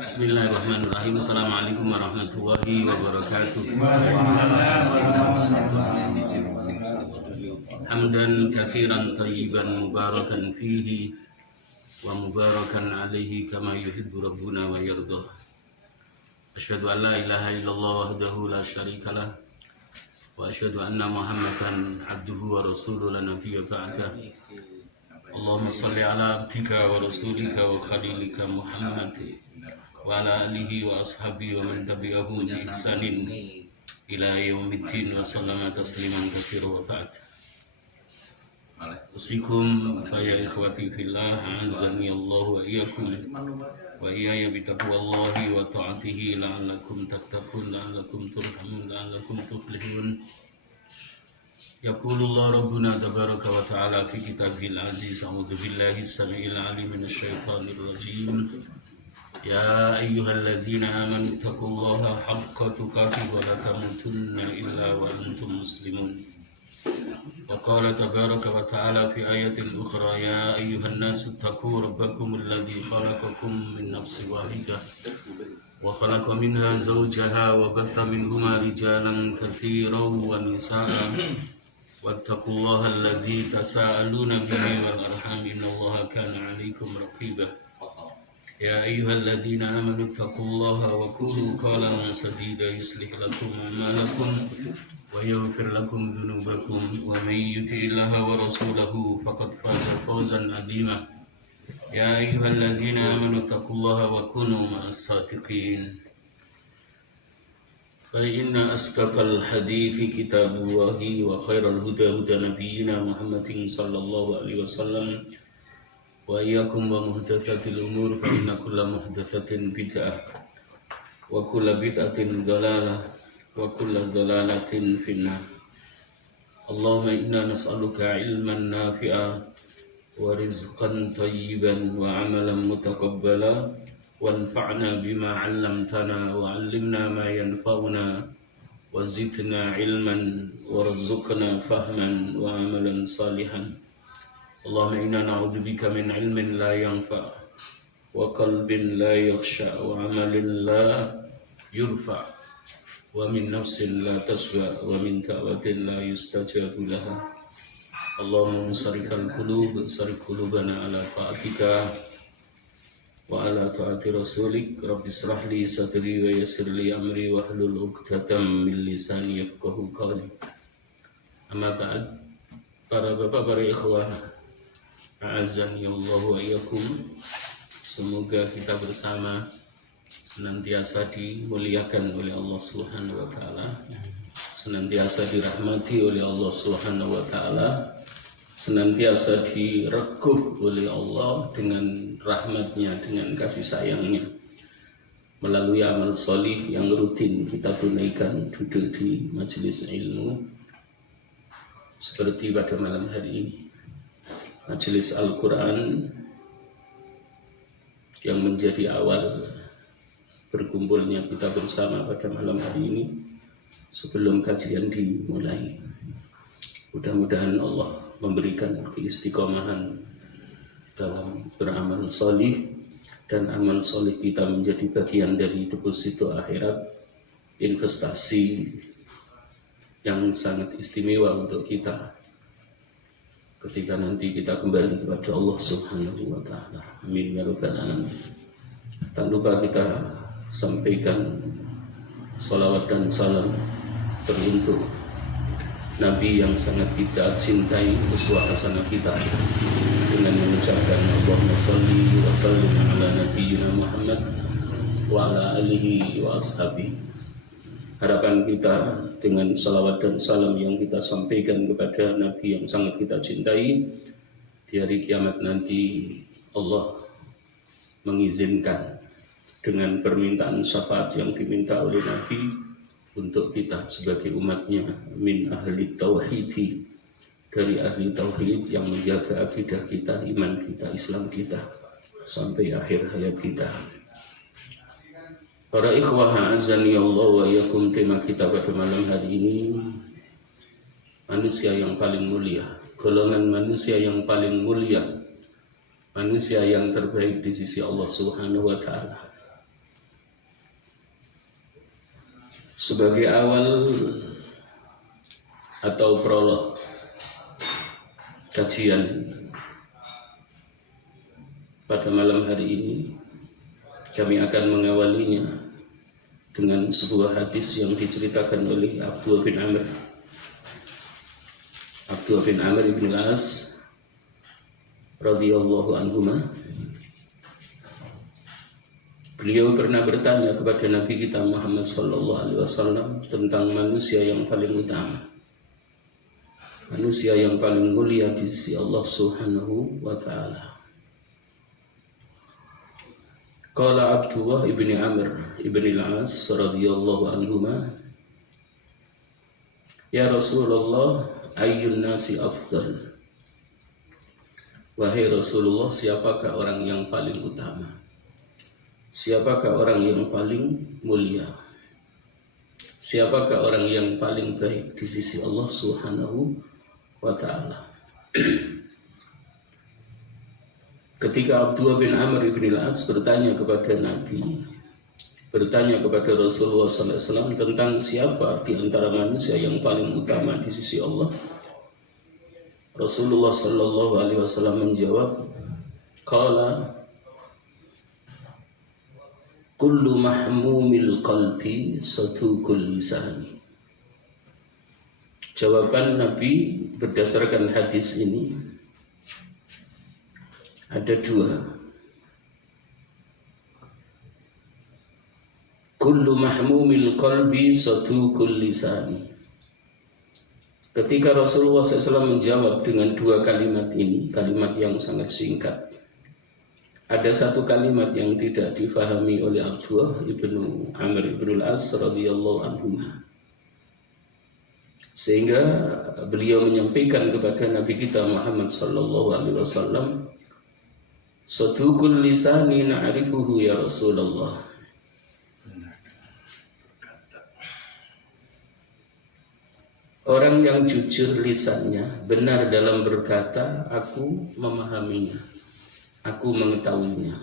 Bismillahirrahmanirrahim. Assalamualaikum warahmatullahi wabarakatuh. Hamdan katsiran tayyiban mubarakan fihi wa mubarakan alaihi kama yuhibbu rabbuna wa yardah. Asyhadu an la ilaha illallah wahdahu la syarikalah wa asyhadu anna Muhammadan abduhu wa rasuluhu la nabiyya ba'dah. Allahumma salli ala abdika wa rasulika wa khalilika Muhammad wa ala alihi wa ashabihi wa man tabi'ahu bi ihsanin ila yaumiddin wa sallama tasliman katsiran wa ba'd. Usikum fa ya ikhwati fillah, a'azzani Allah wa iyyakum wa iyaya bi taqwallahi wa ta'atihi la'allakum tattaqun, la'allakum turhamun, la'allakum tuflihun. Yaqulullah Rabbuna tabaraka wa ta'ala fi kitabihil aziz. A'udzu billahi as-sami'il 'alim minasy syaithanir rajim. Ya ayyuhalladzina amanu taqullaha haqqa tuqatih wa la tamutunna illa wa antum muslimun. Wa qala tabaraka wa ta'ala fi ayatin ukhra, ya ayyuhan nasu taqu rabbakumul ladzi khalaqakum min nafsin wahidah wa khalaqa minha zawjaha wa batha minhuma rijalan katsiran wa nisaa'a wattaqullaha alladzi tasaaluna bihi wal arham innallaha kana 'alaikum raqiba. Ya ayyuhalladzina amanu taqullaha wa qulu qawlan sadida yuslih lakum a'malakum wa yaghfir lakum dhunubakum wa may yuti'illaha wa rasulahu faqad faza fawzan 'azima. Ya ayyuhalladzina amanu taqullaha wa kunu ma'as sadiqin. فإن أصدق الحديث كتاب الله وخير الهدى هدى نبينا محمد صلى الله عليه وسلم وإياكم ومحدثات الأمور فإن كل محدثة بدعة وكل بدعة ضلالة وكل ضلالة في النار. اللهم إنا نسألك علما نافعا ورزقا طيبا وعملا متقبلا وانفعنا بما علمتنا وعلمنا ما ينفعنا وزدنا علما وارزقنا فهما وعملا صالحا. اللهم إنا نعوذ بك من علم لا ينفع وقلب لا يخشع وعمل لا يرفع ومن نفس لا تشبع ومن دعوة لا يستجاب لها. اللهم صرف القلوب صرف قلوبنا على طاعتك wa ala ta'ati rasulik. Rabbi israh li sadri wa yassir li amri wa hlul 'uqdatam min lisani yafqahu qawli. Amma ba'd, para bapak, para ikhwah, a'azzani Allah wa iyyakum. Semoga kita bersama senantiasa dimuliakan oleh Allah Subhanahu wa taala, senantiasa dirahmati oleh Allah Subhanahu wa taala, senantiasa direkup oleh Allah dengan rahmatnya, dengan kasih sayangnya, melalui amal solih yang rutin kita tunaikan, duduk di majelis ilmu seperti pada malam hari ini, majelis Al-Quran yang menjadi awal berkumpulnya kita bersama pada malam hari ini sebelum kajian dimulai. Mudah-mudahan Allah memberikan keistiqomahan dalam beramal solih, dan amal solih kita menjadi bagian dari deposito akhirat, investasi yang sangat istimewa untuk kita ketika nanti kita kembali kepada Allah Subhanahu wa ta'ala. Amin ya rabbal alamin. Tak lupa kita sampaikan salawat dan salam teruntuk Nabi yang sangat kita cintai, uswah hasanah kita, dengan mengucapkan Allahumma salli wa sallim ala nabiyyina Muhammad wa ala alihi wa ashabihi. Harapan kita dengan salawat dan salam yang kita sampaikan kepada Nabi yang sangat kita cintai, di hari kiamat nanti Allah mengizinkan dengan permintaan syafaat yang diminta oleh Nabi untuk kita sebagai umatnya, min ahli tauhidi, dari ahli tauhid yang menjaga akidah kita, iman kita, Islam kita sampai akhir hayat kita. Para ikhwah azani Allah wa iyyakum, tema kita pada malam hari ini, manusia yang paling mulia, golongan manusia yang paling mulia, manusia yang terbaik di sisi Allah Subhanahu wa Ta'ala. Sebagai awal atau prolog kajian pada malam hari ini, kami akan mengawalinya dengan sebuah hadis yang diceritakan oleh Abdullah bin Amr ibn al-As radhiyallahu anhuma. Beliau pernah bertanya kepada Nabi kita Muhammad sallallahu alaihi wasallam tentang manusia yang paling utama, manusia yang paling mulia di sisi Allah Subhanahu wa Ta'ala. Qala Abdullah ibn Amr ibn al-As radhiyallahu anhuma, ya Rasulullah, ayyun nasi afdal. Wahai Rasulullah, siapakah orang yang paling utama? Siapakah orang yang paling mulia? Siapakah orang yang paling baik di sisi Allah Subhanahu wa Ta'ala? Ketika Abdullah bin Amr ibn al-As bertanya kepada Nabi, bertanya kepada Rasulullah SAW tentang siapa di antara manusia yang paling utama di sisi Allah, Rasulullah SAW menjawab, qala kullu mahmumil qalbi sadukul lisani. Jawaban Nabi berdasarkan hadis ini ada dua. Kullu mahmumil qalbi sadukul lisani. Ketika Rasulullah SAW menjawab dengan dua kalimat ini, kalimat yang sangat singkat, ada satu kalimat yang tidak difahami oleh Abdullah ibnu Amr ibn al-As radhiyallahu anhu, sehingga beliau menyampaikan kepada Nabi kita Muhammad sallallahu alaihi wasallam, sadukul lisani na'rifuhu ya Rasulullah. Orang yang jujur lisannya, benar dalam berkata, aku memahaminya, aku mengetahuinya.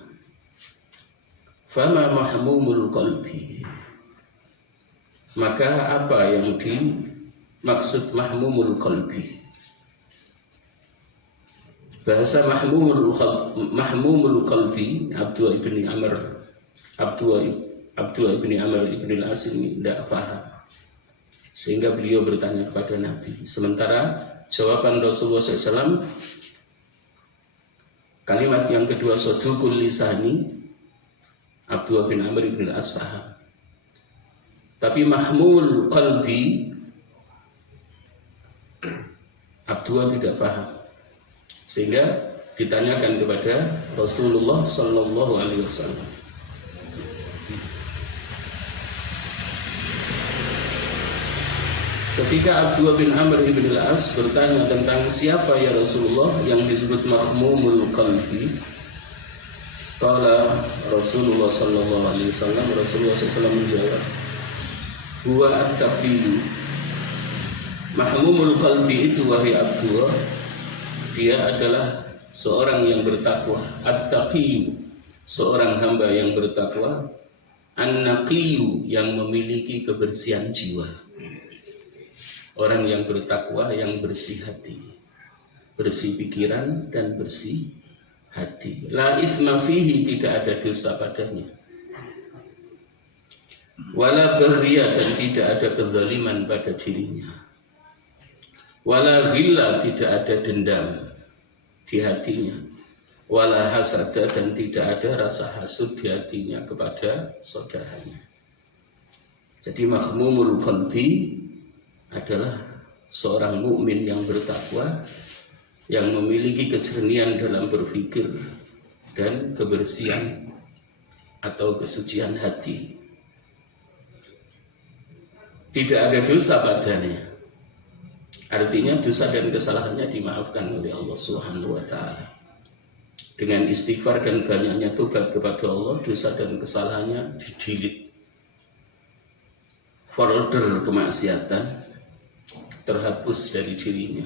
Fama mahmumul qalbi. Maka apa yang dimaksud mahmumul qalbi? Bahasa mahmumul qalbi, Abdullah ibn Amr ibn al-As ini tidak faham, sehingga beliau bertanya kepada Nabi. Sementara jawaban Rasulullah SAW, kalimat yang kedua sadukul lisani, Abdullah bin Amr ibn al-As faham. Tapi mahmul qalbi, Abdullah tidak faham, sehingga ditanyakan kepada Rasulullah sallallahu alaihi wasallam. Ketika Abdullah bin Amr ibn al-As bertanya tentang siapa ya Rasulullah yang disebut mahmumul qalbi, qala Rasulullah sallallahu alaihi wasallam, Rasulullah SAW menjawab, huwa at-taqiyyu. Mahmumul qalbi itu, wahai Abdullah, dia adalah seorang yang bertakwa, at-taqiyyu, seorang hamba yang bertakwa, an-naqiyyu, yang memiliki kebersihan jiwa. Orang yang bertakwa, yang bersih hati, bersih pikiran dan bersih hati. La itsma fihi, tidak ada dosa padanya. Wala baghya, dan tidak ada kezaliman pada dirinya. Wala ghilla, tidak ada dendam di hatinya. Wala hasada, dan tidak ada rasa hasud di hatinya kepada saudaranya. Jadi mahmumul qalbi adalah seorang mukmin yang bertakwa, yang memiliki kejernihan dalam berpikir dan kebersihan atau kesucian hati. Tidak ada dosa padanya. Artinya dosa dan kesalahannya dimaafkan oleh Allah Subhanahu wa Ta'ala. Dengan istighfar dan banyaknya tobat kepada Allah, dosa dan kesalahannya didelete. Folder kemaksiatan terhapus dari dirinya.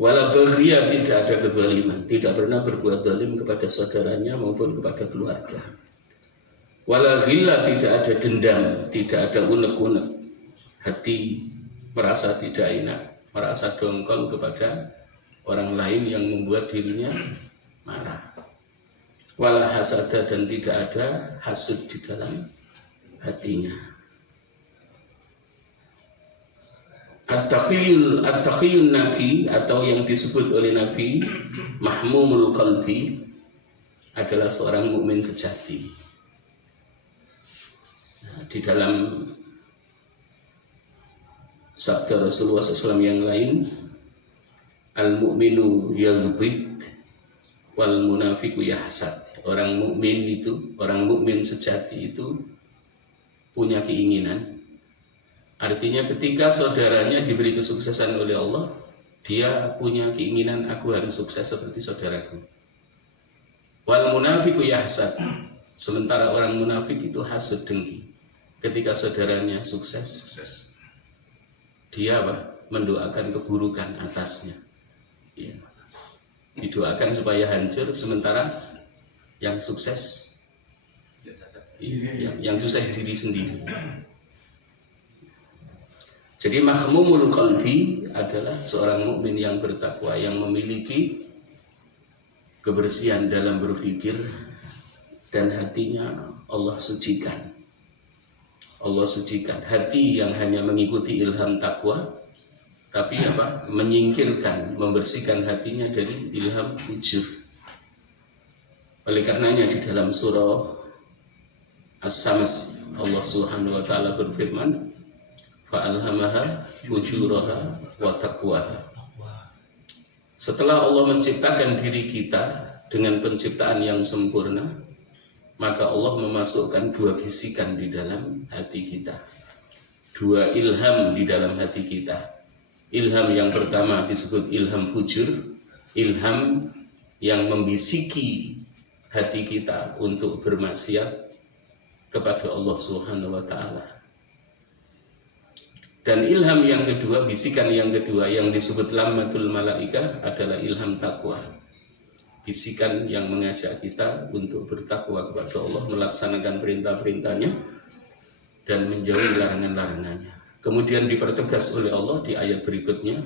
Wala baghya, tidak ada kezaliman, tidak pernah berbuat zalim kepada saudaranya maupun kepada keluarga. Wala ghilla, tidak ada dendam, tidak ada unek-unek hati, merasa tidak enak, merasa dongkol kepada orang lain yang membuat dirinya marah. Wala hasada, dan tidak ada hasud di dalam hatinya. At-taqiyun nabi, atau yang disebut oleh Nabi mahmumul qalbi, adalah seorang mukmin sejati. Nah, di dalam sabda Rasulullah SAW yang lain, al-mu'minu yaghbid wal munafiqu yahsad. Orang mukmin itu, orang mukmin sejati itu punya keinginan. Artinya ketika saudaranya diberi kesuksesan oleh Allah, dia punya keinginan, aku harus sukses seperti saudaraku. Wal munafiqu yahsad. Sementara orang munafik itu hasud, dengki. Ketika saudaranya sukses, dia mendoakan keburukan atasnya. Ya. Didoakan supaya hancur, sementara yang sukses yang sukses diri sendiri. Jadi mahmumul qalbi adalah seorang mukmin yang bertakwa, yang memiliki kebersihan dalam berpikir dan hatinya Allah sucikan. Allah sucikan hati yang hanya mengikuti ilham takwa, tapi menyingkirkan, membersihkan hatinya dari ilham fujur. Oleh karenanya di dalam surah As-Samas Allah Subhanahu wa taala berfirman, fa'alhamaha fujuraha wa taqwaha. Setelah Allah menciptakan diri kita dengan penciptaan yang sempurna, maka Allah memasukkan dua bisikan di dalam hati kita, dua ilham di dalam hati kita. Ilham yang pertama disebut ilham fujur, ilham yang membisiki hati kita untuk bermaksiat kepada Allah Subhanahu wa taala. Dan ilham yang kedua, bisikan yang kedua yang disebut lammatul malaikah adalah ilham takwa. Bisikan yang mengajak kita untuk bertakwa kepada Allah, melaksanakan perintah-perintahnya dan menjauhi larangan-larangannya. Kemudian dipertegas oleh Allah di ayat berikutnya,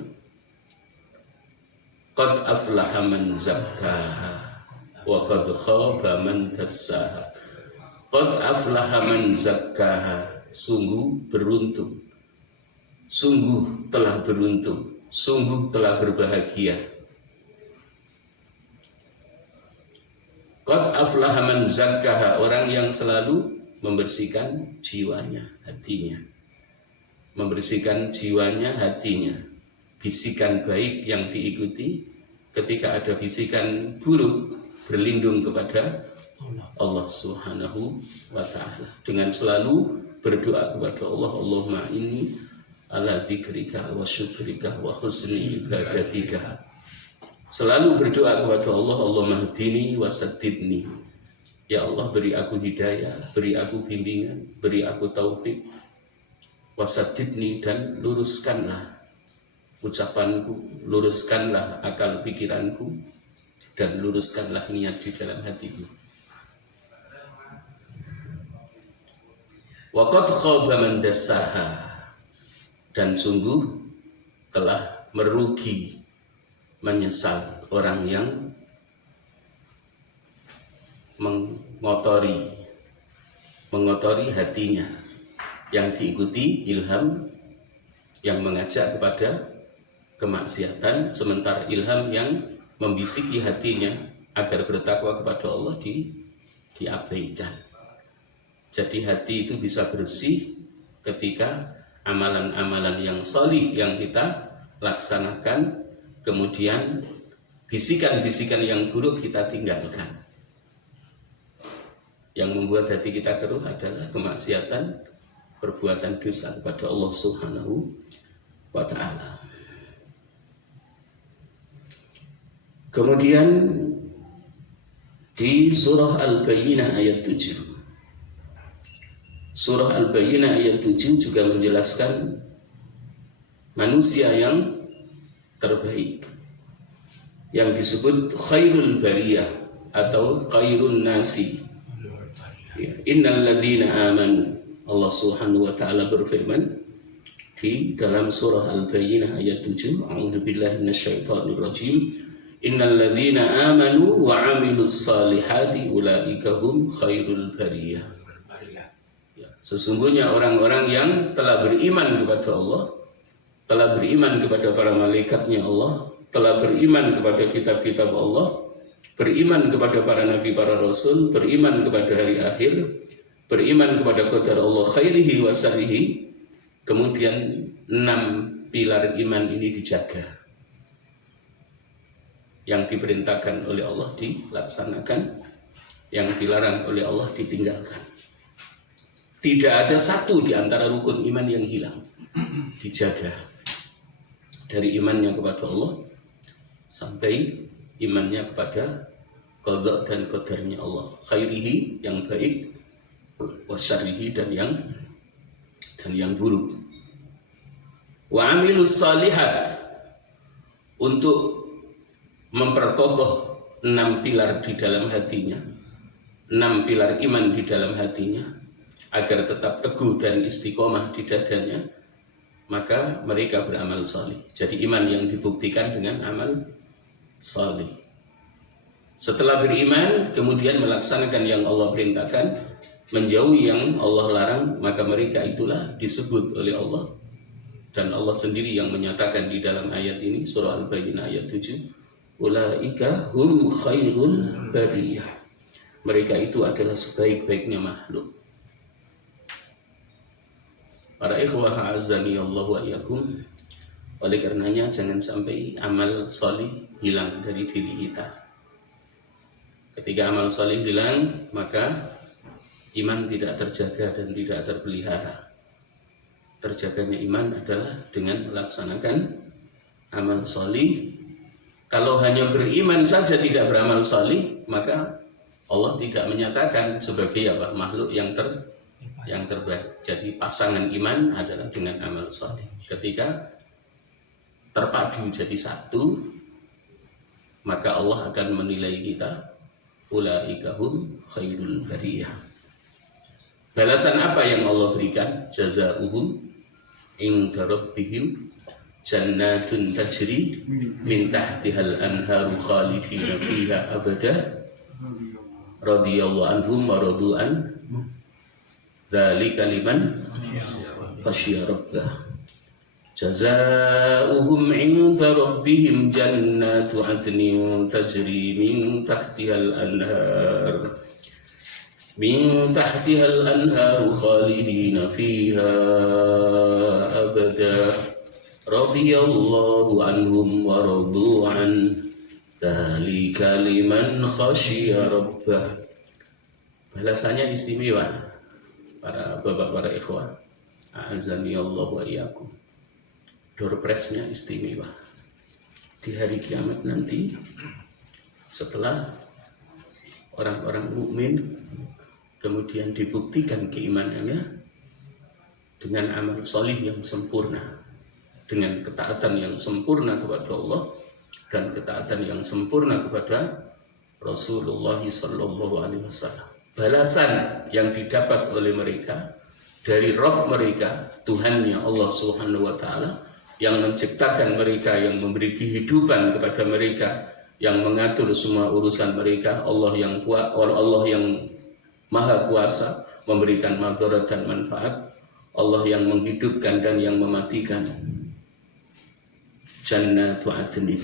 qad aflaha man zakkaha wa qad khaba man dassaha. Qad aflaha man zakkaha, sungguh beruntung, sungguh telah beruntung, sungguh telah berbahagia. Qad aflaha man zakkaha, orang yang selalu membersihkan jiwanya, hatinya. Membersihkan jiwanya, hatinya. Bisikan baik yang diikuti, ketika ada bisikan buruk berlindung kepada Allah Subhanahu wa ta'ala, dengan selalu berdoa kepada Allah, Allahumma inni ala dzikrika wa syukrika wa husni ibadatika. Selalu berdoa kepada Allah, Allahumma hdini wa saddidni. Ya Allah, beri aku hidayah, beri aku bimbingan, beri aku taufik, wa saddidni, dan luruskanlah ucapanku, luruskanlah akal pikiranku, dan luruskanlah niat di dalam hatiku. Wa qad khaba man dassaha, dan sungguh telah merugi, menyesal orang yang mengotori hatinya, yang diikuti ilham yang mengajak kepada kemaksiatan, sementara ilham yang membisiki hatinya agar bertakwa kepada Allah diabaikan. Jadi hati itu bisa bersih ketika amalan-amalan yang salih yang kita laksanakan, kemudian bisikan-bisikan yang buruk kita tinggalkan. Yang membuat hati kita keruh adalah kemaksiatan, perbuatan dosa kepada Allah Subhanahu wa ta'ala. Kemudian di surah Al-Bayyinah ayat 7. Surah Al-Bayyinah ayat 7 juga menjelaskan manusia yang terbaik, yang disebut khairul bariyah atau khairun nasi. Ya, innal ladzina amanu, Allah Subhanahu wa taala berfirman di dalam surah Al-Bayyinah ayat 7, a'udzubillahi minasyaitonir rajim, innal ladzina amanu wa 'amilus salihati ulaika hum khairul bariyah. Ya, sesungguhnya orang-orang yang telah beriman kepada Allah, telah beriman kepada para malaikatnya Allah, telah beriman kepada kitab-kitab Allah, beriman kepada para nabi, para rasul, beriman kepada hari akhir, beriman kepada qadar Allah khairihi wa syarrihi. Kemudian 6 pilar iman ini dijaga. Yang diperintahkan oleh Allah dilaksanakan, yang dilarang oleh Allah ditinggalkan. Tidak ada satu di antara rukun iman yang hilang. Dijaga. Dari imannya kepada Allah sampai imannya kepada qada dan qadarnya Allah, khairihi yang baik, wasyarihi dan yang buruk. Wa amilus salihat, untuk memperkokoh 6 pilar di dalam hatinya, 6 pilar iman di dalam hatinya, agar tetap teguh dan istiqomah di dadanya, maka mereka beramal salih. Jadi iman yang dibuktikan dengan amal salih. Setelah beriman, kemudian melaksanakan yang Allah perintahkan, menjauhi yang Allah larang, maka mereka itulah disebut oleh Allah. Dan Allah sendiri yang menyatakan di dalam ayat ini, surah Al-Bayyinah ayat 7, ulaika hum khairul bariyah. Mereka itu adalah sebaik-baiknya makhluk. Para ikhwah azani Allah wa iyyakum, oleh karenanya jangan sampai amal salih hilang dari diri kita. Ketika amal salih hilang, maka iman tidak terjaga dan tidak terpelihara. Terjaganya iman adalah dengan melaksanakan amal salih. Kalau hanya beriman saja tidak beramal salih, maka Allah tidak menyatakan sebagai makhluk yang terbaik. Jadi pasangan iman adalah dengan amal saleh. Ketika terpadu jadi satu, maka Allah akan menilai kita, ulaika hum khairul bariyah. Balasan apa yang Allah berikan? Jazaohum inda rabbihim jannatun tajri min tahtihal anharu khalidina fiha abada radhiyallahu anhum wa radu'an. Dzalika liman khasyiya rabbah. Jazaohum 'inda rabbihim jannatu 'adnin tajri min tahtihal anhar khalidina fiha abada radhiyallahu anhum wa radu'an. Dzalika liman khasyiya rabbah. Balasannya istimewa. Para bapak, para ikhwah, a'azani Allah wa iyyakum. Door prize-nya istimewa. Di hari kiamat nanti, setelah orang-orang mukmin kemudian dibuktikan keimanannya dengan amal salih yang sempurna, dengan ketaatan yang sempurna kepada Allah dan ketaatan yang sempurna kepada Rasulullah sallallahu alaihi wasallam. Balasan yang didapat oleh mereka dari Rabb mereka, Tuhannya Allah Subhanahu wa taala, yang menciptakan mereka, yang memberi kehidupan kepada mereka, yang mengatur semua urusan mereka, Allah yang kuat, Allah yang maha kuasa, memberikan madarat dan manfaat, Allah yang menghidupkan dan yang mematikan. Jannatu adnin,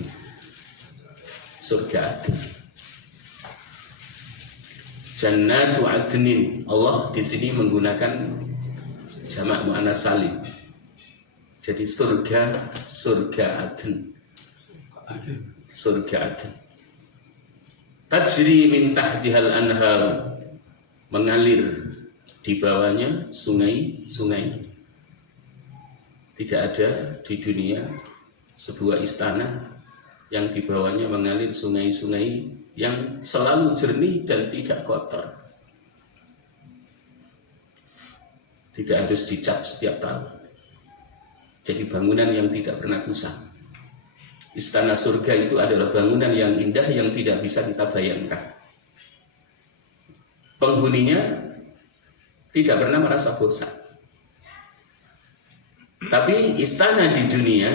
surga adn. Jannatu adnin, Allah di sini menggunakan jamak muannas salim. Jadi surga adn. Surga adn. Tajri min tahtihal anhar, mengalir di bawahnya sungai-sungai. Tidak ada di dunia sebuah istana yang di bawahnya mengalir sungai-sungai yang selalu jernih dan tidak kotor. Tidak harus dicat setiap tahun. Jadi bangunan yang tidak pernah kusam. Istana surga itu adalah bangunan yang indah yang tidak bisa kita bayangkan. Penghuninya tidak pernah merasa bosan. Tapi istana di dunia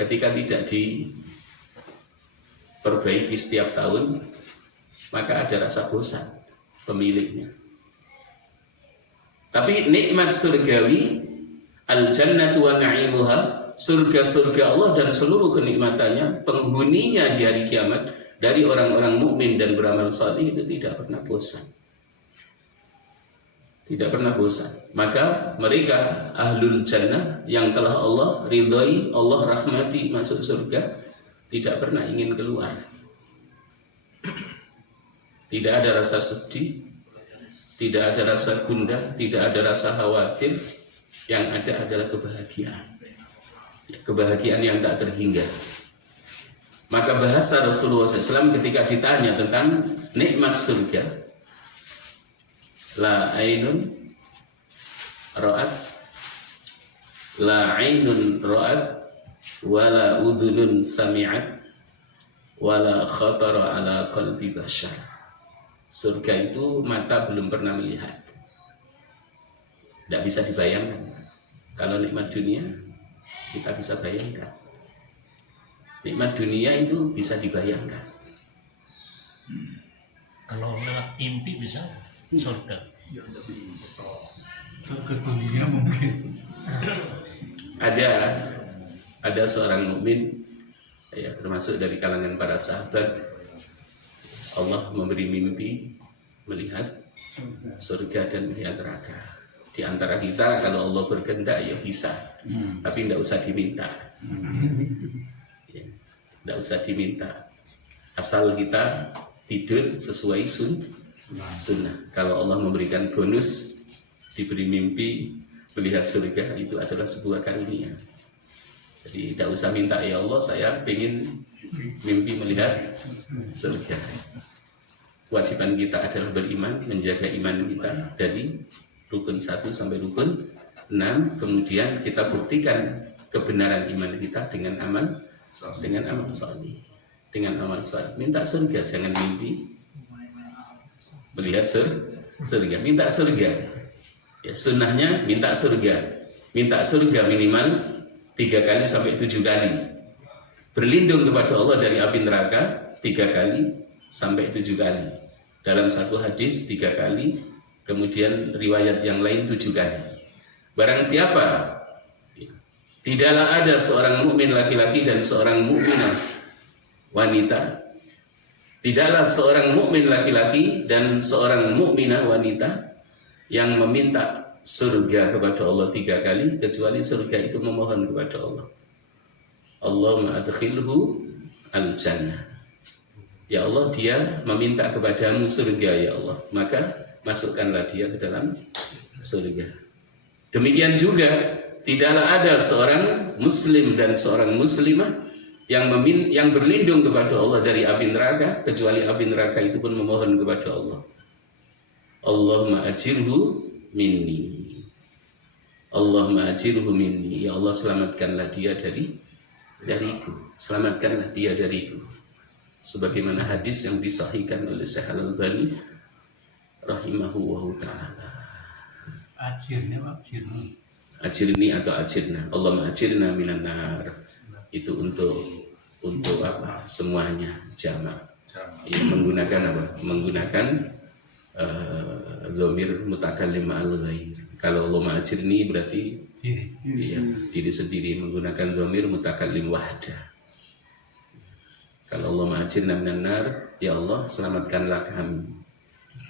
ketika tidak diperbaiki setiap tahun, maka ada rasa bosan pemiliknya. Tapi nikmat surgawi, al-jannatu wa na'imuha, surga-surga Allah dan seluruh kenikmatannya, penghuninya di hari kiamat dari orang-orang mukmin dan beramal saleh itu tidak pernah bosan. Tidak pernah bosan. Maka mereka ahlul jannah yang telah Allah ridhai, Allah rahmati masuk surga, tidak pernah ingin keluar. Tidak ada rasa sedih, tidak ada rasa gundah, tidak ada rasa khawatir. Yang ada adalah kebahagiaan. Kebahagiaan yang tak terhingga. Maka bahasa Rasulullah SAW ketika ditanya tentang nikmat surga, la ainun ra'at, la ainun ra'at, wala udhunun sami'at, wala khatara ala qalbi bashar. Surga itu mata belum pernah melihat. Tidak bisa dibayangkan. Kalau nikmat dunia kita bisa bayangkan. Nikmat dunia itu bisa dibayangkan. Kalau lewat mimpi bisa surga. Ke dunia mungkin. Ada seorang mukmin, ya termasuk dari kalangan para sahabat, Allah memberi mimpi melihat surga dan melihat neraka. Di antara kita kalau Allah berkehendak ya bisa, tapi tidak usah diminta. Tidak usah diminta, asal kita tidur sesuai sunnah. Kalau Allah memberikan bonus, diberi mimpi melihat surga, itu adalah sebuah karunia. Jadi tidak usah minta, ya Allah saya ingin mimpi melihat surga. Kewajiban kita adalah beriman, menjaga iman kita dari rukun 1 sampai rukun 6. Kemudian kita buktikan kebenaran iman kita dengan amal saleh. Dengan amal saleh. Minta surga, jangan mimpi melihat surga. Minta surga. Ya, sunnahnya minta surga. Minta surga minimal 3 kali sampai 7 kali. Berlindung kepada Allah dari api neraka 3 kali sampai 7 kali. Dalam satu hadis 3 kali, kemudian riwayat yang lain 7 kali. Barang siapa tidaklah ada seorang mukmin laki-laki dan seorang mukminah wanita, tidaklah seorang mukmin laki-laki dan seorang mukminah wanita yang meminta surga kepada Allah 3 kali, kecuali surga itu memohon kepada Allah, Allahumma adkhilhu al-jannah. Ya Allah, dia meminta kepadamu surga ya Allah, maka masukkanlah dia ke dalam surga. Demikian juga tidaklah ada seorang muslim dan seorang muslimah yang berlindung kepada Allah dari api neraka, kecuali api neraka itu pun memohon kepada Allah, Allahumma ajirhu minni, Allahumma ajirhu minni. Ya Allah, selamatkanlah dia dariku, selamatkanlah dia dariku. Sebagaimana hadis yang disahihkan oleh Syekh Al-Albani rahimahullahu ta'ala. Ajirni atau ajirna, Allahumma ajirna minan nar. Itu untuk apa? Semuanya jamak. Ya, menggunakan apa? Menggunakan dhamir mutakallim ma'al ghair. Kalau Allahumma ajirni berarti diri sendiri, menggunakan dhamir mutakallim wahdah. Kalau Allahumma ajirna minan nar, ya Allah selamatkanlah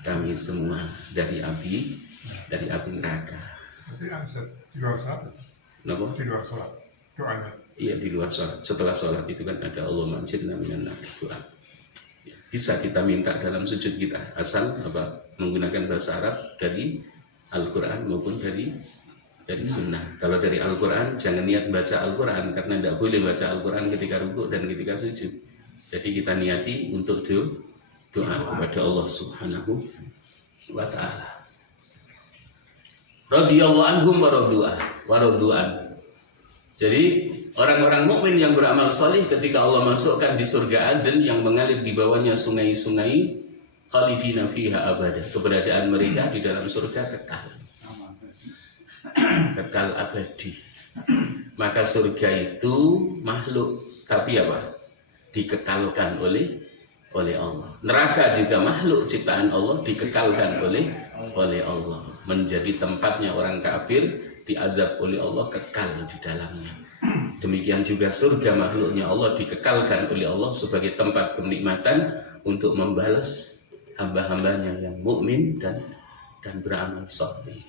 kami semua dari api neraka. Berarti di luar sholat. Kenapa? Di luar sholat doanya. Iya, di luar sholat. Setelah sholat itu kan ada Allahumma ajirna minan nar, doa. Bisa kita minta dalam sujud kita, asal apa? Menggunakan bahasa Arab dari Al-Quran maupun dari sunnah. Kalau dari Al-Quran jangan niat baca Al-Quran, karena tidak boleh baca Al-Quran ketika rukuk dan ketika sujud. Jadi kita niati untuk doa kepada Allah Subhanahu wa ta'ala. Radhiyallahu anhum wa radu'an. Jadi orang-orang mukmin yang beramal salih ketika Allah masukkan di surga Aden yang mengalir di bawahnya sungai-sungai, khalidina fiha abada. Keberadaan mereka di dalam surga kekal. Kekal abadi. Maka surga itu makhluk, tapi apa? Dikekalkan oleh Allah. Neraka juga makhluk ciptaan Allah, dikekalkan oleh Allah. Menjadi tempatnya orang kafir, diazab oleh Allah, kekal di dalamnya. Demikian juga surga makhluknya Allah, dikekalkan oleh Allah sebagai tempat kenikmatan untuk membalas hamba-hambanya yang mukmin dan beramal saleh.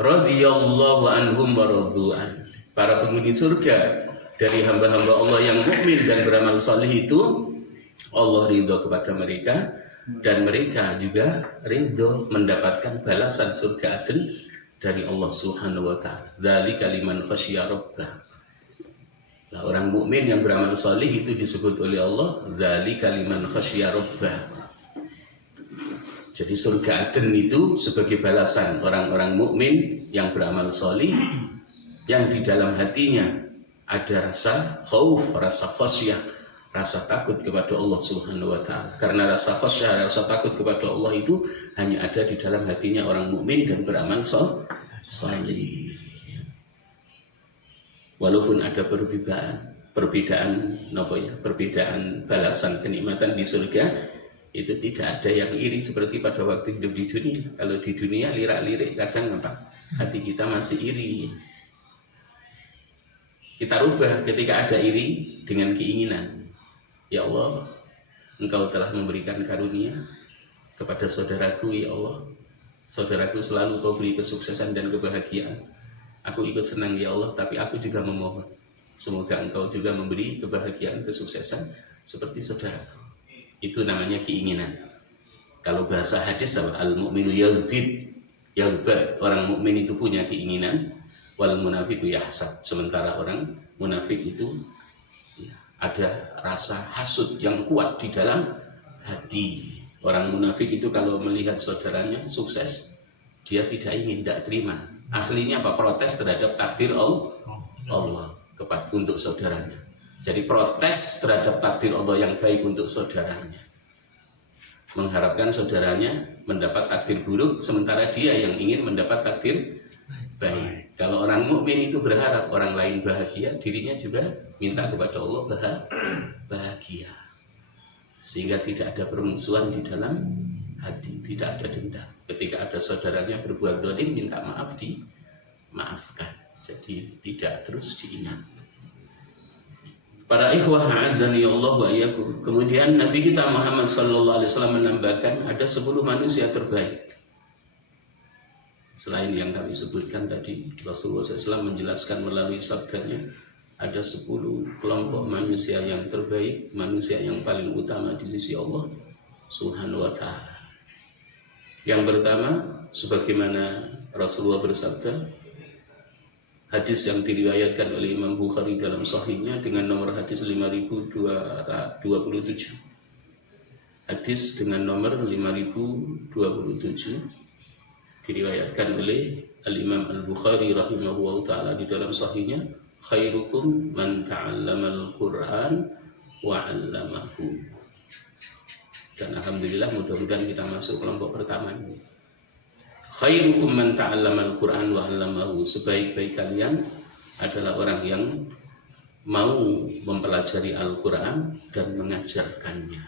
Radhiyallahu anhum wa radu'an. Para penghuni surga dari hamba-hamba Allah yang mukmin dan beramal saleh itu, Allah ridho kepada mereka dan mereka juga ridho mendapatkan balasan surga Aden dari Allah Subhanahu wa taala. Dzalika liman khasyiya rabbah. Nah, orang mukmin yang beramal saleh itu disebut oleh Allah dzalika liman khasyiya rabbah. Jadi surga Aden itu sebagai balasan orang-orang mukmin yang beramal saleh yang di dalam hatinya ada rasa khauf, rasa khasyah, rasa takut kepada Allah Subhanahu wa taala. Karena rasa khasyah, rasa takut kepada Allah itu hanya ada di dalam hatinya orang mukmin dan beramal saleh. Walaupun ada perbedaan balasan kenikmatan di surga, itu tidak ada yang iri seperti pada waktu hidup di dunia. Kalau di dunia lirak-lirik kadang hati kita masih iri. Kita rubah ketika ada iri dengan keinginan. Ya Allah, Engkau telah memberikan karunia kepada saudaraku, ya Allah. Saudaraku selalu Kau beri kesuksesan dan kebahagiaan. Aku ikut senang ya Allah, tapi aku juga memohon semoga Engkau juga memberi kebahagiaan, kesuksesan seperti saudaraku. Itu namanya keinginan. Kalau bahasa hadis al-mu'minu yaghbad, orang mukmin itu punya keinginan, wal munafiqu yahsad. Sementara orang munafik itu ada rasa hasud yang kuat di dalam hati. Orang munafik itu kalau melihat saudaranya sukses, dia tidak ingin, tidak terima. Aslinya apa? Protes terhadap takdir Allah untuk saudaranya. Jadi protes terhadap takdir Allah yang baik untuk saudaranya. Mengharapkan saudaranya mendapat takdir buruk, sementara dia yang ingin mendapat takdir baik. Kalau orang mukmin itu berharap orang lain bahagia, dirinya juga minta kepada Allah bahagia. Sehingga tidak ada permusuhan di dalam hati, tidak ada dendam. Ketika ada saudaranya berbuat zalim, minta maaf, dimaafkan. Jadi tidak terus diingat. Para ikhwah a'azzani Allah wa iyyakum. Kemudian Nabi kita Muhammad sallallahu alaihi wasallam menambahkan ada 10 manusia terbaik. Selain yang kami sebutkan tadi, Rasulullah SAW menjelaskan melalui sabdanya, ada 10 kelompok manusia yang terbaik, manusia yang paling utama di sisi Allah Subhanahu wa ta'ala. Yang pertama, sebagaimana Rasulullah bersabda, hadis yang diriwayatkan oleh Imam Bukhari dalam sahihnya dengan nomor hadis 5227. Hadis dengan nomor 5027 diriwayatkan oleh Al-Imam Al-Bukhari rahimahullah ta'ala di dalam sahihnya, khairukum man ta'allamal Qur'an wa 'allamahu. Dan alhamdulillah mudah-mudahan kita masuk kelompok pertama ini. Khairukum man ta'allamal Qur'an wa 'allamahu. Sebaik-baik kalian adalah orang yang mau mempelajari Al-Qur'an dan mengajarkannya.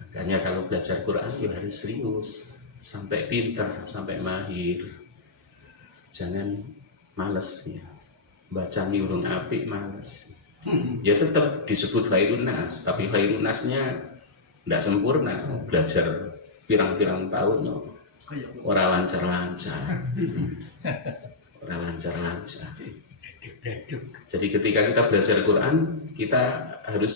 Makanya kalau belajar Qur'an ya harus serius, sampai pintar, sampai mahir. Jangan males ya. Baca urung apik males. Ya tetap disebut khairun nas, tapi khairun nasnya tidak sempurna. Belajar pirang-pirang tahun ora lancar-lancar. Ora lancar-lancar. Jadi ketika kita belajar Quran, kita harus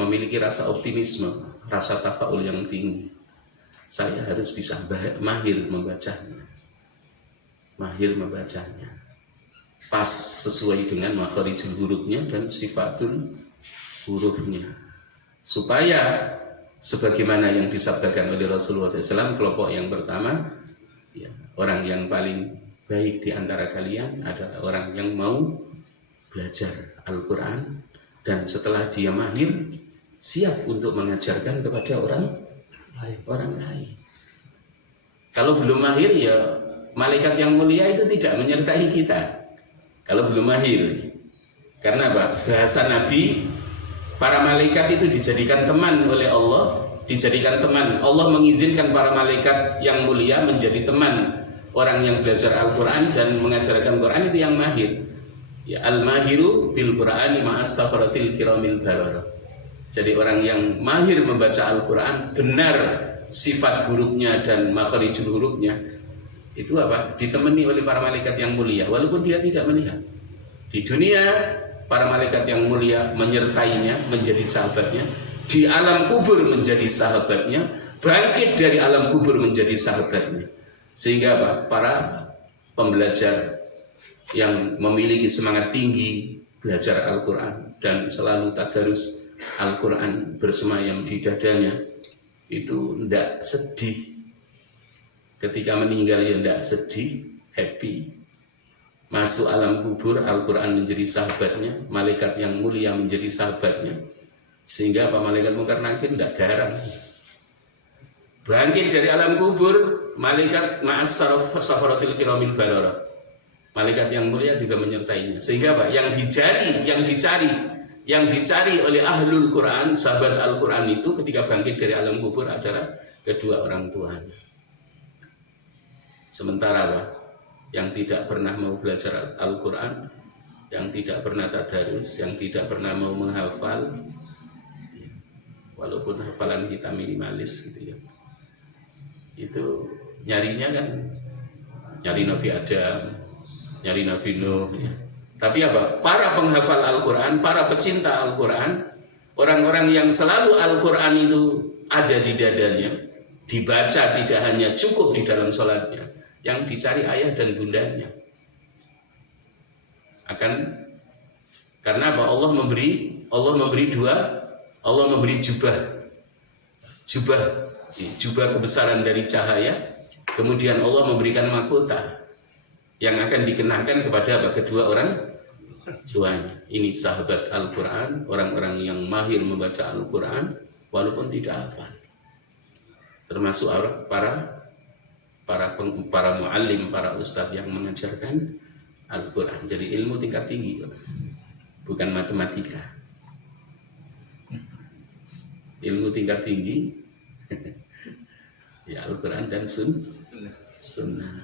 memiliki rasa optimisme, rasa tafaul yang tinggi. Saya harus bisa mahir membacanya. Mahir membacanya. Pas sesuai dengan makharijul hurufnya dan sifatul hurufnya. Supaya sebagaimana yang disabdakan oleh Rasulullah SAW, kelompok yang pertama, ya, orang yang paling baik di antara kalian adalah orang yang mau belajar Al-Quran dan setelah dia mahir siap untuk mengajarkan kepada orang lain. Kalau belum mahir ya malaikat yang mulia itu tidak menyertai kita. Kalau belum mahir, karena apa? Bahasa Nabi, para malaikat itu dijadikan teman oleh Allah, dijadikan teman. Allah mengizinkan para malaikat yang mulia menjadi teman orang yang belajar Al-Quran dan mengajarkan Quran itu yang mahir. Ya, al-mahiru bil Qur'ani ma'as safaratil kiramil bararah. Jadi orang yang mahir membaca Al-Quran, benar sifat hurufnya dan makharijul hurufnya, itu apa? Ditemani oleh para malaikat yang mulia, walaupun dia tidak melihat. Di dunia, para malaikat yang mulia menyertainya, menjadi sahabatnya. Di alam kubur menjadi sahabatnya, bangkit dari alam kubur menjadi sahabatnya. Sehingga apa? Para pembelajar yang memiliki semangat tinggi belajar Al-Quran dan selalu tadarus Al-Quran bersemayam di dadanya, itu tidak sedih. Ketika meninggal ya tidak sedih, happy. Masuk alam kubur, Al-Quran menjadi sahabatnya, malaikat yang mulia menjadi sahabatnya. Sehingga apa? Malaikat Munkar Nakir tidak garang. Bangkit dari alam kubur, malaikat ma'as safaratil kiramil bararah. Malaikat yang mulia juga menyertainya. Sehingga apa? Yang dicari oleh ahlul Quran, sahabat Al-Quran itu ketika bangkit dari alam kubur adalah kedua orang tuanya. Sementara apa? Yang tidak pernah mau belajar Al-Quran, yang tidak pernah tadarus, yang tidak pernah mau menghafal, walaupun hafalan kita minimalis gitu ya, itu nyarinya kan nyari Nabi Adam, nyari Nabi Nuh ya. Tapi apa? Para penghafal Al-Quran, para pecinta Al-Quran, orang-orang yang selalu Al-Quran itu ada di dadanya, dibaca tidak hanya cukup di dalam sholatnya, yang dicari ayah dan bundanya. Karena apa? Allah memberi jubah kebesaran dari cahaya, kemudian Allah memberikan mahkota yang akan dikenakan kepada kedua orang tuanya. Ini sahabat Al-Quran, orang-orang yang mahir membaca Al-Quran walaupun tidak hafal. Termasuk para muallim, para ustadz yang mengajarkan Al-Quran. Jadi ilmu tingkat tinggi, bukan matematika. Ilmu tingkat tinggi ya Al-Quran dan sunnah.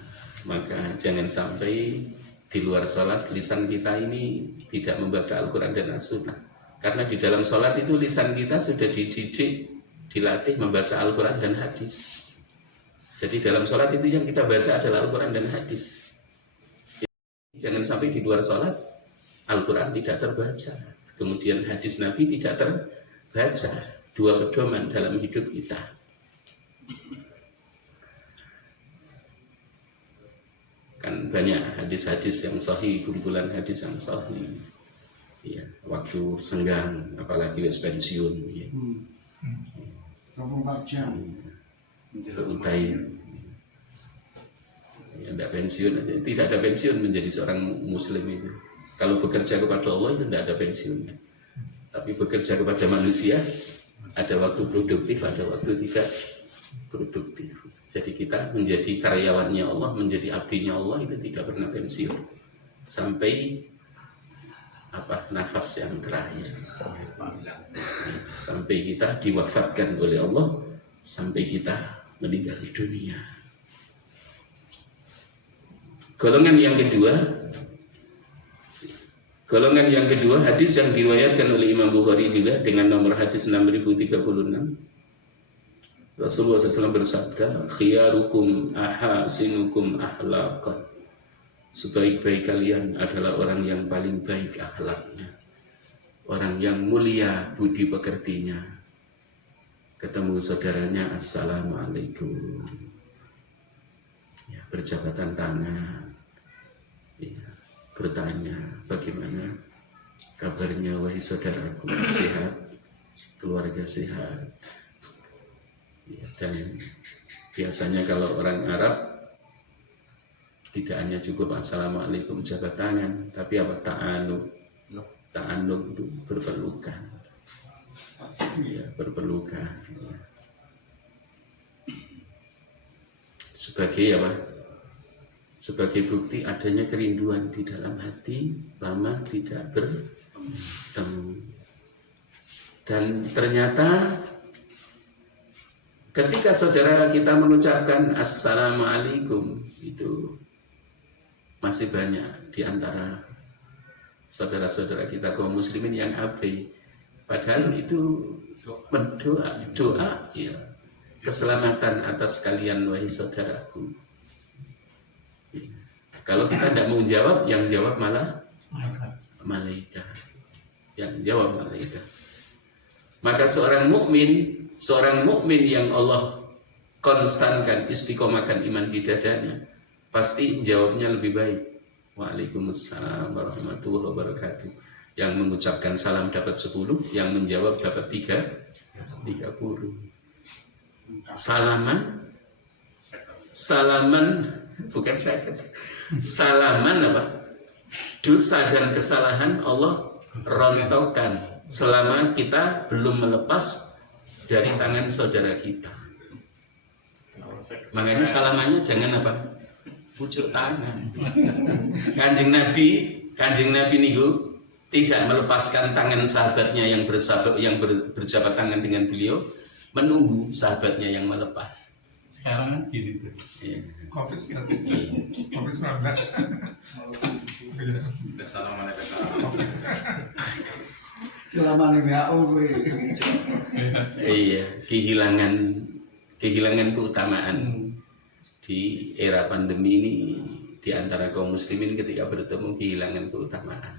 Maka jangan sampai di luar sholat lisan kita ini tidak membaca Al-Quran dan As-Sunnah. Karena di dalam sholat itu lisan kita sudah dididik, dilatih membaca Al-Quran dan hadis. Jadi dalam sholat itu yang kita baca adalah Al-Quran dan hadis. Jangan sampai di luar sholat Al-Quran tidak terbaca, kemudian hadis Nabi tidak terbaca. Dua pedoman dalam hidup kita. Kan banyak hadis-hadis yang sahih, kumpulan hadis yang sahih. Ya, waktu senggang, apalagi wis pensiun. Ya. 24 jam. Utai. Ya, tidak pensiun aja. Tidak ada pensiun menjadi seorang muslim itu. Kalau bekerja kepada Allah itu tidak ada pensiunnya. Tapi bekerja kepada manusia, ada waktu produktif, ada waktu tidak produktif. Jadi kita menjadi karyawannya Allah, menjadi abdinya Allah itu tidak pernah pensiun sampai nafas yang terakhir, sampai kita diwafatkan oleh Allah, sampai kita meninggal di dunia. Golongan yang kedua, hadis yang diriwayatkan oleh Imam Bukhari juga dengan nomor hadis 6036. Rasulullah SAW bersabda, khiyarukum ahasinukum akhlaqan. Sebaik-baik kalian adalah orang yang paling baik akhlaknya, orang yang mulia budi pekertinya. Ketemu saudaranya, assalamualaikum, ya, berjabatan tangan, ya, bertanya bagaimana kabarnya wahai saudaraku, sehat, keluarga sehat. Ya, dan biasanya kalau orang Arab Tidak hanya cukup assalamualaikum jabat tangan, tapi apa ta'anuk. Ta'anuk itu berpelukan. Ya, berpelukan. Ya. Sebagai apa? Sebagai bukti adanya kerinduan di dalam hati, lama tidak bertemu. Dan ternyata ketika saudara kita mengucapkan assalamualaikum, itu masih banyak di antara saudara-saudara kita kaum muslimin yang abai. Padahal itu doa ya, keselamatan atas kalian wahai saudaraku. Kalau kita tidak mau jawab, yang jawab malah malaikat. Yang jawab malaikat. Maka seorang mukmin yang Allah konstankan, istiqomahkan iman di dadanya, pasti jawabnya lebih baik. Waalaikumsalam warahmatullahi wabarakatuh. Yang mengucapkan salam dapat 10, yang menjawab dapat 30. Salaman bukan sakit. Salaman apa? Dosa dan kesalahan Allah rontokkan selama kita belum melepas dari tangan saudara kita. Makanya salamannya jangan apa? Pucuk tangan. Kanjeng Nabi niku tidak melepaskan tangan sahabatnya yang berjabat tangan dengan beliau, menunggu sahabatnya yang melepas. Sekarang gini tuh. Iya. COVID-19. Selama WHO gue. Iya, kehilangan keutamaan di era pandemi ini di antara kaum muslimin ketika bertemu kehilangan keutamaan.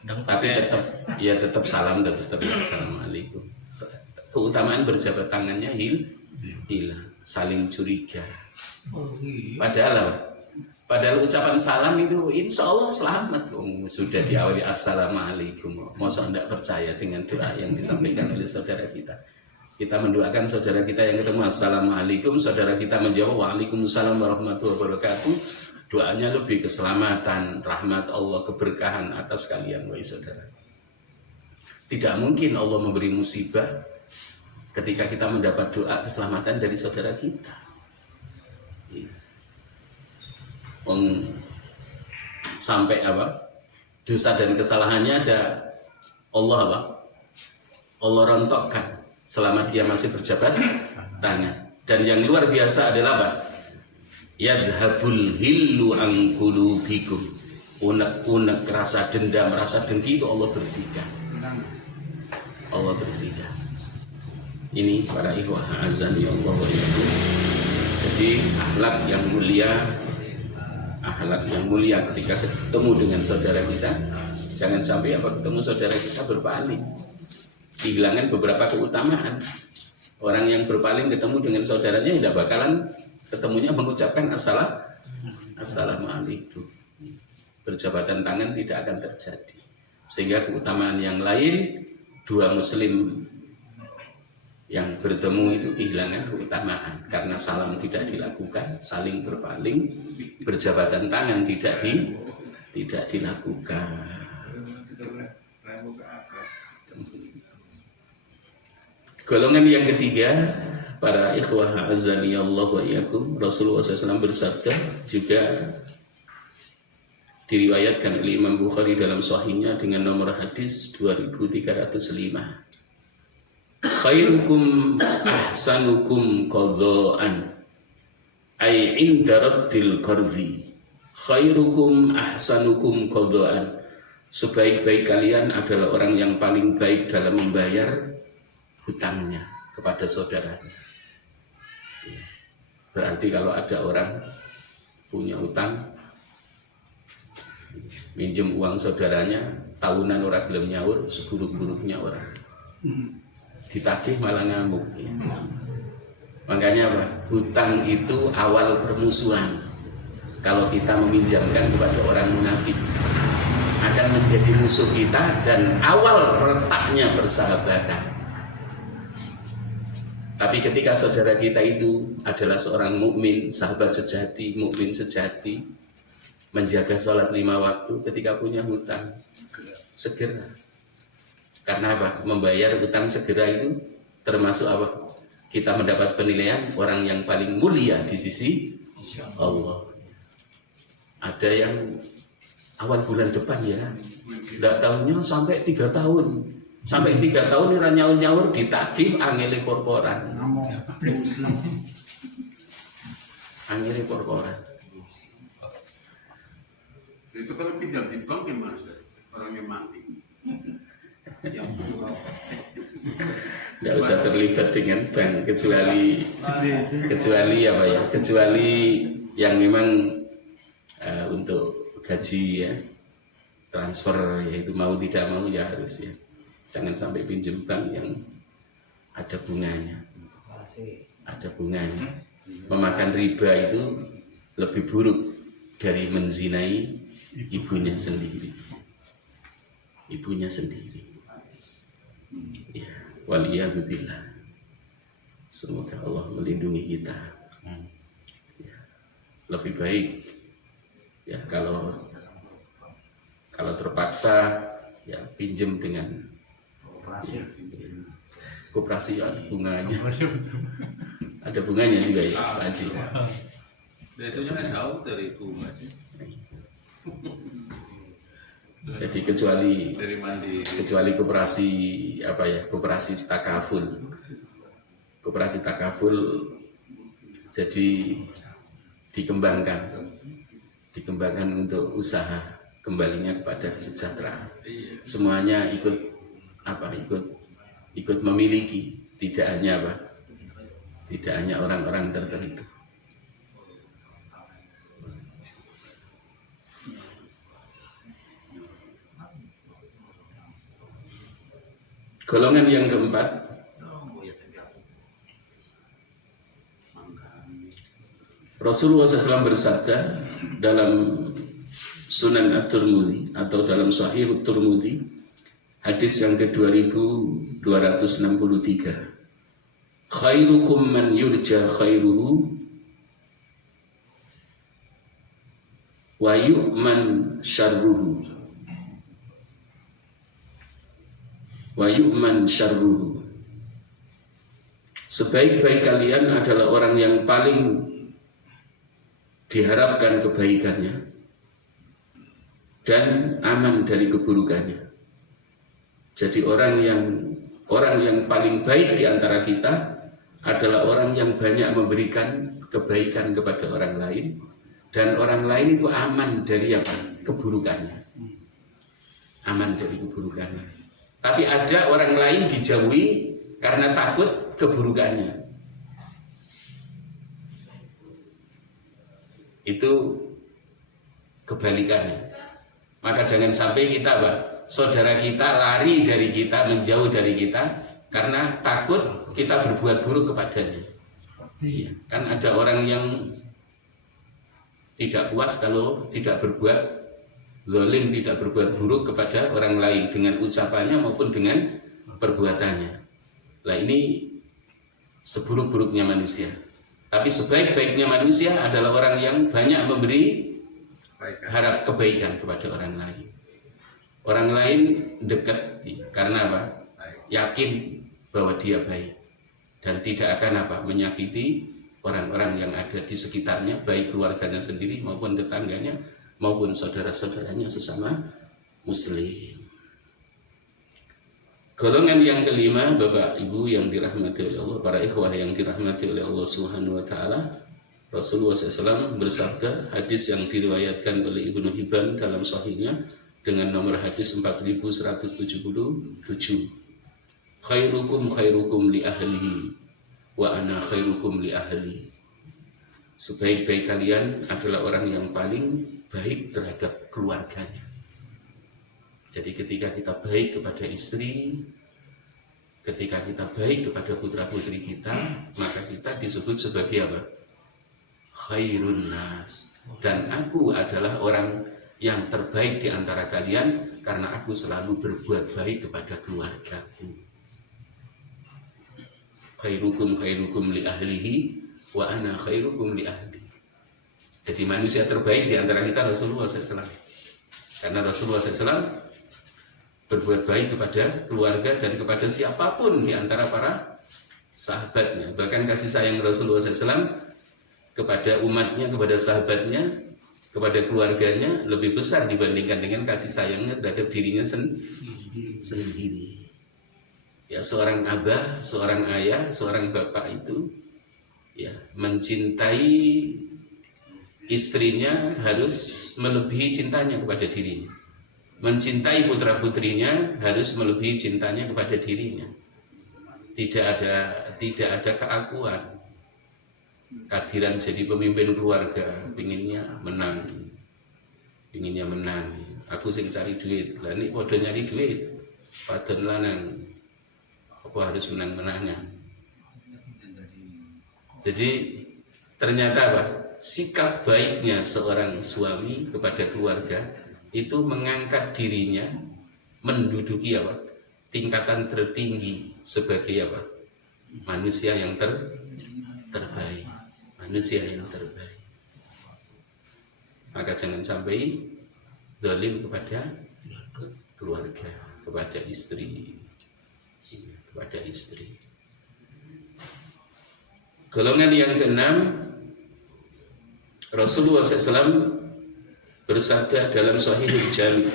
Tapi tetap salam dan tetap assalamualaikum. Keutamaan berjabat tangannya hilang, saling curiga. Padahal apa? Padahal ucapan salam itu insya Allah selamat. Sudah diawali assalamualaikum. Masa tidak percaya dengan doa yang disampaikan oleh saudara kita? Kita mendoakan saudara kita yang ketemu assalamualaikum, saudara kita menjawab waalaikumsalam warahmatullahi wabarakatuh. Doanya lebih keselamatan, rahmat Allah, keberkahan atas kalian wahai saudara. Tidak mungkin Allah memberi musibah ketika kita mendapat doa keselamatan dari saudara kita. Sampai apa? Dosa dan kesalahannya aja Allah Allah rontokkan selama dia masih berjabat tangan. Dan yang luar biasa adalah apa? Yadhabul hillu an qulubikum. Unek-unek rasa dendam, rasa dengki itu Allah bersihkan. Allah bersihkan. Ini para ikhwah azani Allah wa iyyakum. Jadi akhlak yang mulia ketika ketemu dengan saudara kita, jangan sampai ketemu saudara kita berpaling, kehilangan beberapa keutamaan. Orang yang berpaling ketemu dengan saudaranya tidak bakalan ketemunya mengucapkan assalamualaikum. Berjabatan tangan tidak akan terjadi. Sehingga keutamaan yang lain, dua muslim yang bertemu itu kehilangan keutamaan karena salam tidak dilakukan, saling berpaling, berjabatan tangan tidak dilakukan. Golongan yang ketiga, para ikhwah azani Allah wa iyyakum, Rasulullah SAW bersabda, juga diriwayatkan oleh Imam Bukhari dalam sahihnya dengan nomor hadis 2305. Khairukum ahsanukum qadha'an ay inda raddil qardhi. Khairukum ahsanukum qadha'an. Sebaik-baik kalian adalah orang yang paling baik dalam membayar hutangnya kepada saudaranya. Berarti kalau ada orang punya hutang, minjem uang saudaranya, tahunan orang belum nyaur, seburuk-buruknya orang. Ditagih malah ngamuk. Makanya apa? Hutang itu awal permusuhan. Kalau kita meminjamkan kepada orang munafik, akan menjadi musuh kita dan awal retaknya persahabatan. Tapi ketika saudara kita itu adalah seorang mukmin, sahabat sejati, mukmin sejati, menjaga sholat 5 waktu, ketika punya hutang segera. Karena apa? Membayar hutang segera itu termasuk apa? Kita mendapat penilaian orang yang paling mulia di sisi Allah. Ada yang awal bulan depan ya, tidak tahunya sampai 3 tahun. Sampai 3 tahun ini nyaur-nyaur ditagih angele porporan. Angele porporan. Itu kalau pinjam di bank gimana Ustaz? Orangnya mati. Tidak usah terlibat dengan bank kecuali apa ya? Kecuali yang memang untuk gaji ya, transfer, yaitu mau tidak mau ya harus ya. Jangan sampai pinjam bank yang ada bunganya. Ada bunganya. Memakan riba itu lebih buruk dari menzinai ibunya sendiri. Ibunya sendiri. Ya, waliyahudillah. Semoga Allah melindungi kita. Ya, lebih baik ya kalau terpaksa ya pinjam dengan koperasi ya, ada bunganya. Ada bunganya juga ya, Pak Haji. Itu jangan jauh dari bunga sih. Jadi kecuali Dari mandi. koperasi apa ya, koperasi takaful. Koperasi takaful jadi dikembangkan untuk usaha, kembalinya kepada kesejahteraan. Semuanya ikut memiliki, tidak hanya orang-orang tertentu. Golongan yang keempat, Rasulullah SAW bersabda dalam Sunan At-Tirmidzi atau dalam Sahih At-Tirmidzi, hadis yang ke-2263, khairukum man yurja khairuhu wa yu'man syarruhu wa yu'man syarruhu. Sebaik-baik kalian adalah orang yang paling diharapkan kebaikannya dan aman dari keburukannya. Jadi orang yang paling baik di antara kita adalah orang yang banyak memberikan kebaikan kepada orang lain, dan orang lain itu aman dari keburukannya. Aman dari keburukannya. Tapi ada orang lain dijauhi karena takut keburukannya. Itu kebalikannya. Maka jangan sampai kita saudara kita lari dari kita, menjauh dari kita karena takut kita berbuat buruk kepadanya. Ya, kan ada orang yang tidak puas kalau tidak berbuat zalim, tidak berbuat buruk kepada orang lain dengan ucapannya maupun dengan perbuatannya. Nah, ini seburuk-buruknya manusia. Tapi sebaik-baiknya manusia adalah orang yang banyak memberi harap kebaikan kepada orang lain. Orang lain dekat karena apa? Yakin bahwa dia baik dan tidak akan menyakiti orang-orang yang ada di sekitarnya, baik keluarganya sendiri maupun tetangganya maupun saudara-saudaranya sesama muslim. Golongan yang kelima, Bapak Ibu yang dirahmati oleh Allah, para ikhwah yang dirahmati oleh Allah Subhanahu wa taala, Rasulullah SAW bersabda, hadis yang diriwayatkan oleh Ibnu Hibban dalam sahihnya dengan nomor hadis 4177. Khairukum khairukum li ahlihi wa ana khairukum li ahli. Sebaik-baik kalian adalah orang yang paling baik terhadap keluarganya. Jadi ketika kita baik kepada istri, ketika kita baik kepada putra-putri kita, maka kita disebut sebagai apa? Khairun nas. Dan aku adalah orang yang terbaik di antara kalian karena aku selalu berbuat baik kepada keluargaku. khairukum khairukum li ahlihi wa ana khairukum li ahli. Jadi manusia terbaik di antara kita Rasulullah SAW. Karena Rasulullah SAW berbuat baik kepada keluarga dan kepada siapapun di antara para sahabatnya. Bahkan kasih sayang Rasulullah SAW kepada umatnya, kepada sahabatnya, kepada keluarganya lebih besar dibandingkan dengan kasih sayangnya terhadap dirinya sendiri. Ya, seorang abah, seorang ayah, seorang bapak itu ya mencintai istrinya harus melebihi cintanya kepada dirinya. Mencintai putra-putrinya harus melebihi cintanya kepada dirinya. Tidak ada keakuan. Kehadiran jadi pemimpin keluarga, pinginnya menang. Aku sing cari duit, lah ini podo nyari duit. Padahal lanang. Apa harus menang-menangan. Jadi ternyata apa? Sikap baiknya seorang suami kepada keluarga itu mengangkat dirinya menduduki apa? Tingkatan tertinggi sebagai apa? Manusia yang terbaik. Manusia yang terbaik. Maka jangan sampai zalim kepada keluarga, kepada istri. Golongan yang keenam, Rasulullah SAW bersabda dalam Sahihul Jami'.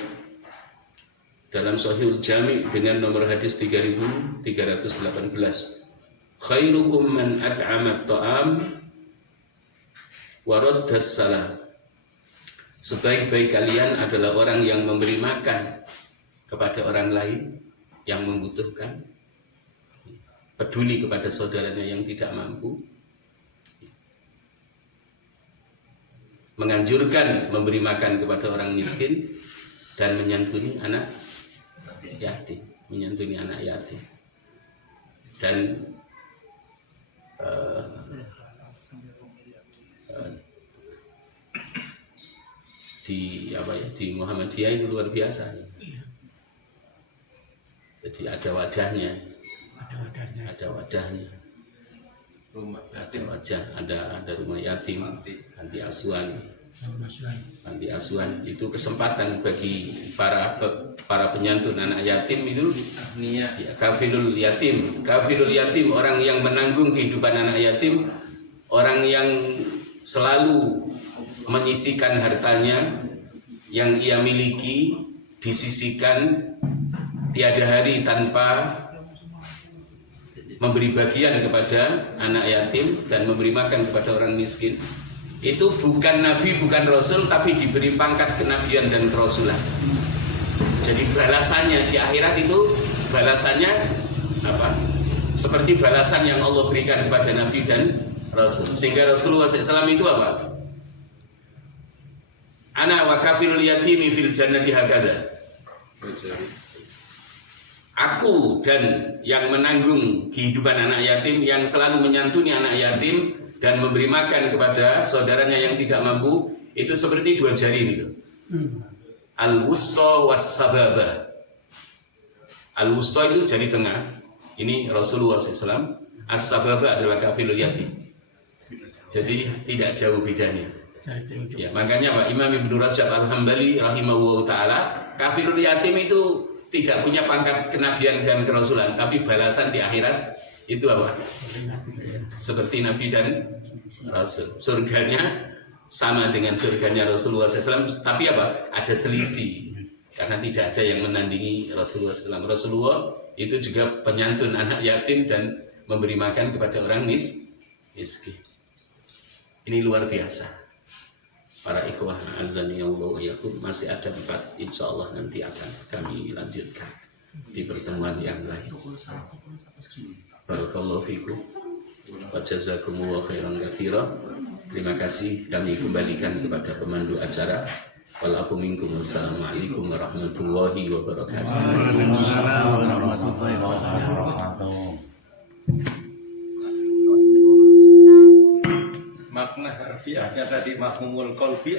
Dalam Sahihul Jami' dengan nomor hadis 3318. Khairukum man at'ama at-ta'am wa radda as-salam. Sebaik-baik kalian adalah orang yang memberi makan kepada orang lain yang membutuhkan, peduli kepada saudaranya yang tidak mampu, menganjurkan memberi makan kepada orang miskin, dan menyantuni anak yatim, dan di Muhammadiyah itu luar biasa. Jadi ada wadahnya. Ada rumah yatim, panti asuhan. Itu kesempatan bagi para penyantun anak yatim itu ya, kafilul yatim, orang yang menanggung kehidupan anak yatim, orang yang selalu menyisihkan hartanya yang ia miliki, disisihkan tiada hari tanpa memberi bagian kepada anak yatim dan memberi makan kepada orang miskin. Itu bukan nabi, bukan rasul, tapi diberi pangkat kenabian dan kerasulan. Jadi balasannya di akhirat itu balasannya apa? Seperti balasan yang Allah berikan kepada nabi dan rasul. Sehingga Rasulullah SAW itu apa? Ana wa kafilul yatimi fil jannati hakada. Aku dan yang menanggung kehidupan anak yatim, yang selalu menyantuni anak yatim dan memberi makan kepada saudaranya yang tidak mampu, itu seperti dua jari itu. Al-wusta was-sababah. Al-wusta itu jari tengah. Ini Rasulullah SAW. As-sababah adalah kafilul yatim. Jadi tidak jauh bedanya. Ya, makanya Pak Imam Ibnu Rajab Al-Hambali rahimahullah ta'ala, kafilul yatim itu tidak punya pangkat kenabian dan kerasulan, tapi balasan di akhirat itu apa? Seperti nabi dan rasul. Surganya sama dengan surganya Rasulullah SAW, tapi apa? Ada selisih karena tidak ada yang menandingi Rasulullah SAW. Rasulullah itu juga penyantun anak yatim dan memberi makan kepada orang miskin. Ini luar biasa. Para ikhwah azani Allah yakum, masih ada 4, insya Allah nanti akan kami lanjutkan di pertemuan yang lain. Barakallahu fikum wa jazakumullahu khairan katsira. Terima kasih kami kembalikan kepada pemandu acara. Wassalamualaikum warahmatullahi wabarakatuh. Waalaikumsalam warahmatullahi wabarakatuh. Makna harfiahnya tadi mahmumul qalbi